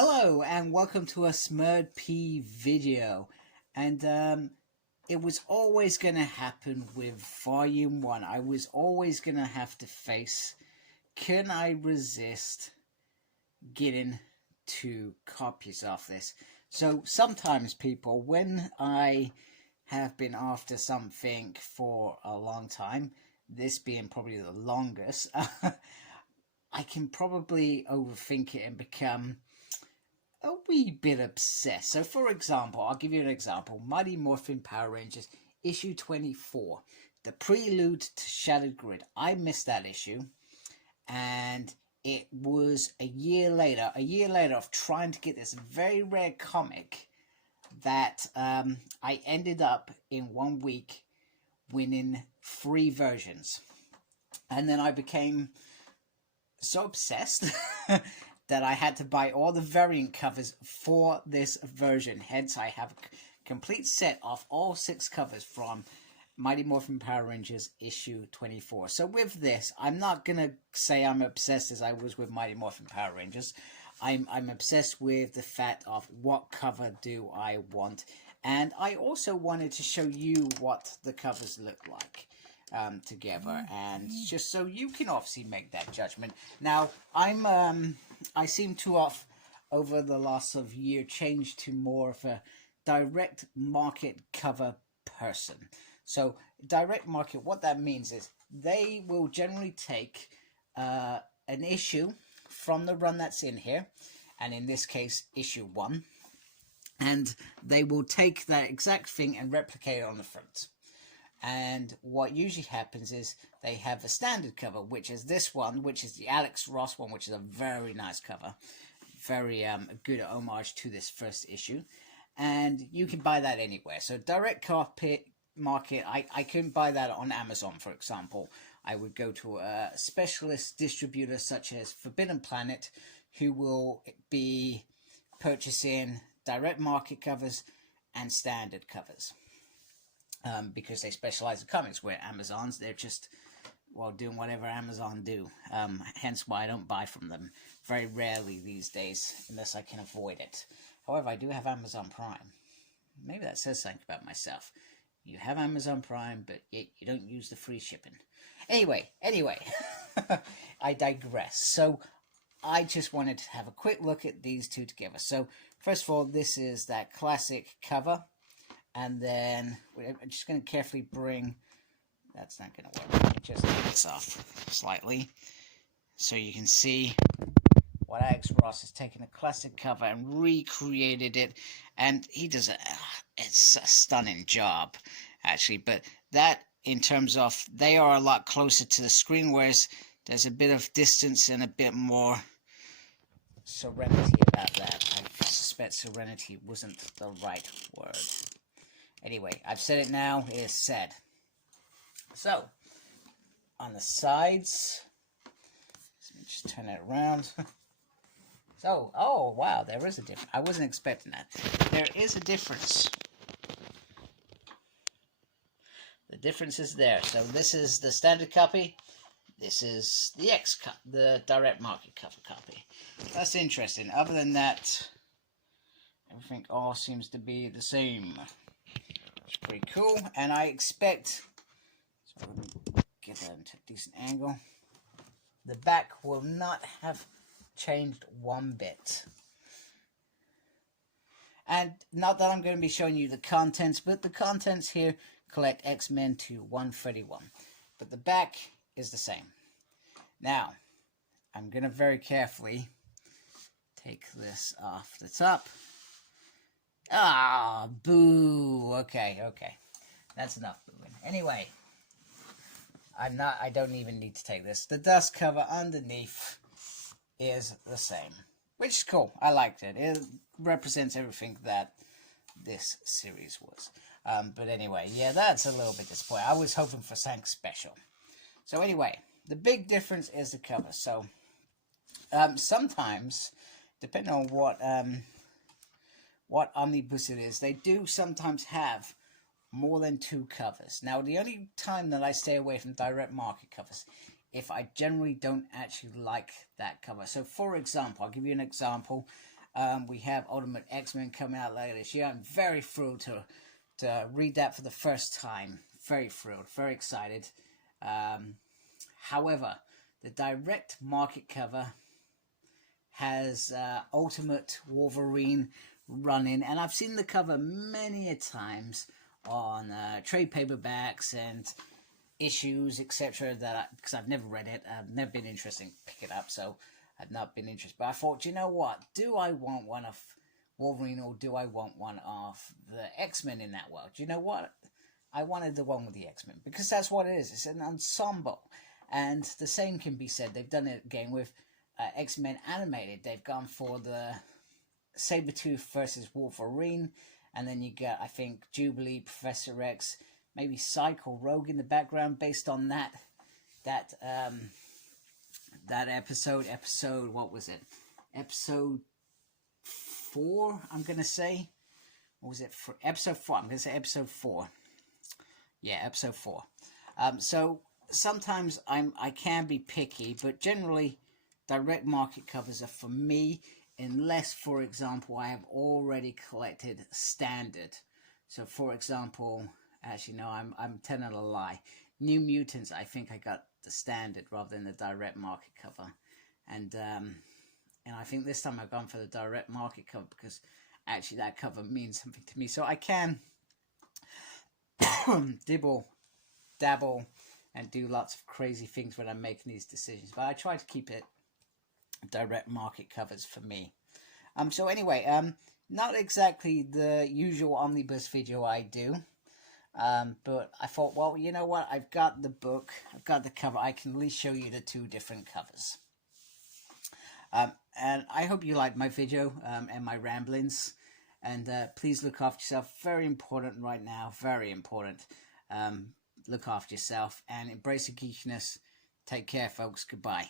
Hello and welcome to a Smurd P video. And it was always going to happen with Volume 1. I was always going to have to face, can I resist getting 2 copies of this? So sometimes people, when I have been after something for a long time, this being probably the longest, I can probably overthink it and become a wee bit obsessed. So for example, I'll give you an example. Mighty Morphin Power Rangers issue 24, the prelude to Shattered Grid. I missed that issue, and it was a year later of trying to get this very rare comic that I ended up in 1 week winning 3 versions. And then I became so obsessed that I had to buy all the variant covers for this version. Hence, I have a complete set of all 6 covers from Mighty Morphin Power Rangers issue 24. So with this, I'm not going to say I'm obsessed as I was with Mighty Morphin Power Rangers. I'm obsessed with the fact of what cover do I want. And I also wanted to show you what the covers look like together, and just so you can obviously make that judgment. Now, I seem to have, over the last of year, changed to more of a direct market cover person. So direct market, what that means is they will generally take an issue from the run that's in here, and in this case issue 1, and they will take that exact thing and replicate it on the front. And what usually happens is they have a standard cover, which is this one, which is the Alex Ross one, which is a very nice cover. Very good homage to this first issue. And you can buy that anywhere. So direct market, I couldn't buy that on Amazon, for example. I would go to a specialist distributor such as Forbidden Planet, who will be purchasing direct market covers and standard covers. Because they specialize in comics, where Amazon's, they're just, well, doing whatever Amazon do. Hence why I don't buy from them very rarely these days, unless I can avoid it. However, I do have Amazon Prime. Maybe that says something about myself. You have Amazon Prime, but yet you don't use the free shipping. Anyway, I digress. So I just wanted to have a quick look at these two together. So first of all, this is that classic cover. And then I'm just going to carefully bring, that's not going to work, let me just take this off slightly, so you can see what Alex Ross has taken a classic cover and recreated it, and he does it's a stunning job, actually. But that, in terms of, they are a lot closer to the screen, whereas there's a bit of distance and a bit more serenity about that. I suspect serenity wasn't the right word. Anyway, I've said it now, it is said. So, on the sides, let me just turn it around. So, oh wow, there is a difference. I wasn't expecting that. There is a difference. The difference is there. So this is the standard copy. This is the the direct market cover copy. That's interesting. Other than that, everything all seems to be the same. It's pretty cool, and I expect, so let me get that into a decent angle, the back will not have changed one bit. And not that I'm going to be showing you the contents, but the contents here collect X-Men to 131. But the back is the same. Now, I'm going to very carefully take this off the top. Ah, boo. Okay. That's enough booing. Anyway, I don't even need to take this. The dust cover underneath is the same, which is cool. I liked it. It represents everything that this series was. But anyway, yeah, that's a little bit disappointing. I was hoping for something special. So anyway, the big difference is the cover. So sometimes, depending on what omnibus it is, they do sometimes have more than 2 covers. Now, the only time that I stay away from direct market covers, if I generally don't actually like that cover. So, for example, I'll give you an example. We have Ultimate X-Men coming out later this year. I'm very thrilled to read that for the first time. Very thrilled, very excited. However, the direct market cover has Ultimate Wolverine running, and I've seen the cover many a times on trade paperbacks and issues, etc. That because I've never read it, I've never been interested in pick it up, so I've not been interested. But I thought, you know what? Do I want one of Wolverine or do I want one of the X-Men in that world? You know what? I wanted the one with the X-Men because that's what it is. It's an ensemble, and the same can be said. They've done it again with X-Men animated. They've gone for the Sabretooth versus Wolverine, and then you get, I think, Jubilee, Professor X, maybe Cycle, Rogue in the background, based on that episode. What was it? Episode 4. I'm gonna say. What was it? For episode 4. I'm gonna say episode 4. Yeah, episode 4. So sometimes I can be picky, but generally, direct market covers are for me. Unless, for example, I have already collected standard. So, for example, actually, no, I'm telling a lie. New Mutants, I think I got the standard rather than the direct market cover. And I think this time I've gone for the direct market cover because actually that cover means something to me. So I can dibble, dabble, and do lots of crazy things when I'm making these decisions. But I try to keep it direct market covers for me. So anyway, not exactly the usual Omnibus video I do, but I thought, well, you know what, I've got the book, I've got the cover, I can at least show you the 2 different covers. And I hope you liked my video and my ramblings, and please look after yourself. Very important right now, very important. Look after yourself and embrace the geekiness. Take care, folks. Goodbye.